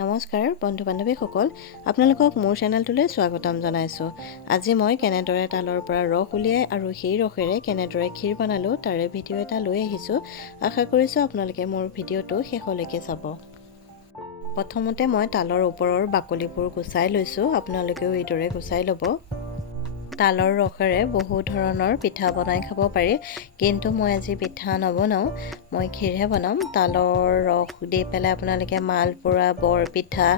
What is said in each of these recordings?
নমস্কাৰ বন্ধু বান্ধৱীসকল, আপোনালোকক মোৰ চেনেলটোলৈ স্বাগতম জনাইছোঁ। আজি মই কেনেদৰে তালৰ পৰা ৰস উলিয়াই আৰু সেই ৰসেৰে কেনেদৰে ক্ষীৰ বনালোঁ তাৰে ভিডিঅ' এটা লৈ আহিছোঁ। আশা কৰিছোঁ আপোনালোকে মোৰ ভিডিঅ'টো শেষলৈকে চাব। প্ৰথমতে মই তালৰ ওপৰৰ বাকলিবোৰ গুচাই লৈছোঁ। আপোনালোকেও এইদৰে গুচাই ল'ব। তালৰ ৰসেৰে বহু ধৰণৰ পিঠা বনাই খাব পাৰি, কিন্তু মই আজি পিঠা নবনাওঁ, মই ক্ষীৰহে বনাম। তালৰ ৰস দি পেলাই আপোনালোকে মালপোৰা, বৰপিঠা,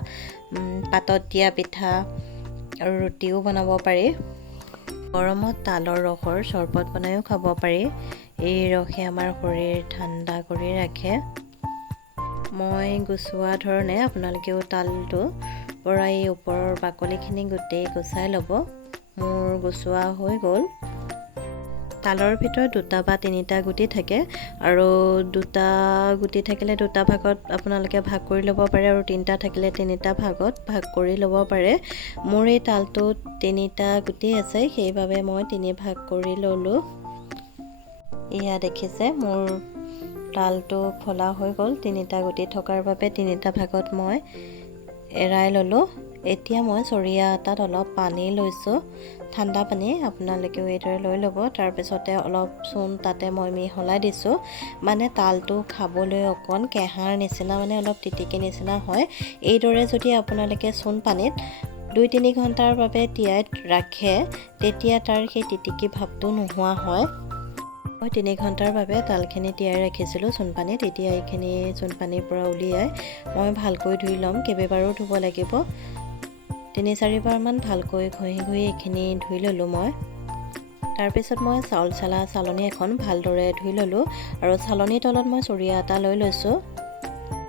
পাতত দিয়া পিঠা আৰু ৰুটিও বনাব পাৰি। গৰমত তালৰ ৰসৰ চৰবত বনাইও খাব পাৰি। এই ৰসে আমাৰ শৰীৰ ঠাণ্ডা কৰি ৰাখে। মই গুচোৱা ধৰণে আপোনালোকেও তালটো পৰা এই ওপৰৰ বাকলিখিনি গোটেই গুচাই ল'ব। মোৰ গুচোৱা হৈ গ'ল। তালৰ ভিতৰত 2টা বা 3টা গুটি থাকে, আৰু 2টা গুটি থাকিলে 2টা ভাগত আপোনালোকে ভাগ কৰি ল'ব পাৰে, আৰু 3টা থাকিলে 3টা ভাগত ভাগ কৰি ল'ব পাৰে। মোৰ এই তালটোত 3টা গুটি আছে, সেইবাবে মই 3 ভাগ কৰি ল'লোঁ। এয়া দেখিছে, মোৰ তালটো ফলা হৈ গ'ল। 3টা গুটি থকাৰ বাবে 3টা ভাগত মই এৰাই ল'লোঁ। এতিয়া মই চৰিয়া এটাত অলপ পানী লৈছোঁ, ঠাণ্ডা পানী। আপোনালোকেও এইদৰে লৈ ল'ব। তাৰপিছতে অলপ চূণ তাতে মই মিহলাই দিছোঁ। মানে তালটো খাবলৈ অকণ কেঁহাৰ নিচিনা, মানে অলপ তিতিকি নিচিনা হয়। এইদৰে যদি আপোনালোকে চূণ পানীত 2-3 ঘণ্টাৰ বাবে তিয়াই ৰাখে, তেতিয়া তাৰ সেই তিতিকি ভাৱটো নোহোৱা হয়। মই 3 ঘণ্টাৰ বাবে তালখিনি তিয়াই ৰাখিছিলোঁ চূণপানীত। এতিয়া এইখিনি চূণপানীৰ পৰা উলিয়াই মই ভালকৈ ধুই ল'ম। কেইবাবাৰো ধুব লাগিব। 3-4 বাৰমান ভালকৈ ঘঁহি এইখিনি ধুই ল'লোঁ মই। তাৰপিছত মই চাউল চালা চালনী এখন ভালদৰে ধুই ল'লোঁ, আৰু চালনীৰ তলত মই চৰিয়া এটা লৈ লৈছোঁ।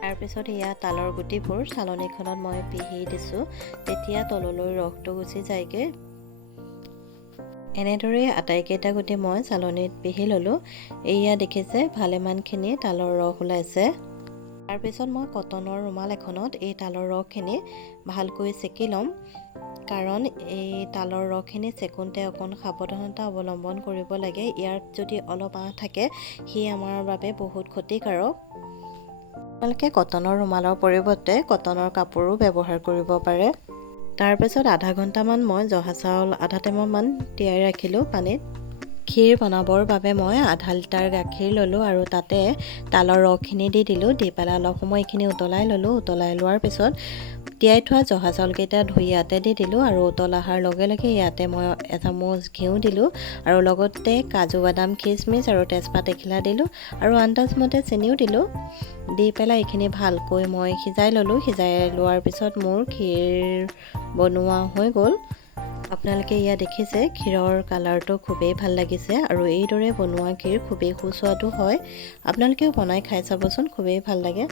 তাৰপিছত এয়া তালৰ গুটিবোৰ চালনীখনত মই পিহি দিছোঁ, তেতিয়া তললৈ ৰসটো গুচি যায়গৈ। এনেদৰে আটাইকেইটা গুটি মই চালনীত পিহি ল'লোঁ। এয়া দেখিছে, ভালেমানখিনি তালৰ ৰস ওলাইছে। তাৰপিছত মই কটনৰ ৰুমাল এখনত এই তালৰ ৰসখিনি ভালকৈ চেকি ল'ম, কাৰণ এই তালৰ ৰসখিনি চেকোঁতে অকণ সাৱধানতা অৱলম্বন কৰিব লাগে। ইয়াত যদি অলপ আঁহ থাকে, সি আমাৰ বাবে বহুত ক্ষতিকাৰক। আপোনালোকে কটনৰ ৰুমালৰ পৰিৱৰ্তে কটনৰ কাপোৰো ব্যৱহাৰ কৰিব পাৰে। তাৰপিছত আধা ঘণ্টামান মই জহা চাউল আধা টেমামান তিয়াই ৰাখিলোঁ পানীত। ক্ষীৰ বনাবৰ বাবে মই আধা লিটাৰ গাখীৰ ল'লোঁ, আৰু তাতে তালৰ ৰসখিনি দি দিলোঁ। দি পেলাই অলপ সময় এইখিনি উতলাই ল'লোঁ। উতলাই লোৱাৰ পিছত তিয়াই থোৱা জহা চাউলকেইটা ধুই ইয়াতে দি দিলোঁ, আৰু উতল অহাৰ লগে লগে ইয়াতে মই এচামুচ ঘিউ দিলোঁ, আৰু লগতে কাজু বাদাম, খিচমিচ আৰু তেজপাত এখিলা দিলোঁ, আৰু আন্দাজমতে চেনিও দিলোঁ। দি পেলাই এইখিনি ভালকৈ মই সিজাই ল'লোঁ। সিজাই লোৱাৰ পিছত মোৰ ক্ষীৰ বনোৱা হৈ গ'ল। আপোনালোকে ইয়াত দেখিছে, ক্ষীৰৰ কালাৰটো খুবেই ভাল লাগিছে, আৰু এইদৰে বনোৱা ক্ষীৰ খুবেই সুস্বাদু হয়। আপোনালোকেও বনাই খাই চাবচোন, খুবেই ভাল লাগে।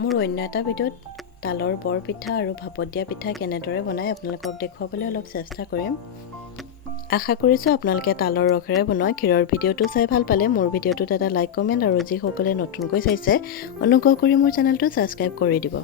মোৰ অন্য এটা ভিডিঅ'ত তালৰ বৰপিঠা আৰু ভাপত দিয়া পিঠা কেনেদৰে বনাই আপোনালোকক দেখুৱাবলৈ অলপ চেষ্টা কৰিম। আশা কৰিছোঁ আপোনালোকে তালৰ ৰসেৰে বনোৱা ক্ষীৰৰ ভিডিঅ'টো চাই ভাল পালে। মোৰ ভিডিঅ'টোত এটা লাইক, কমেণ্ট, আৰু যিসকলে নতুনকৈ চাইছে অনুগ্ৰহ কৰি মোৰ চেনেলটো ছাবস্ক্ৰাইব কৰি দিব।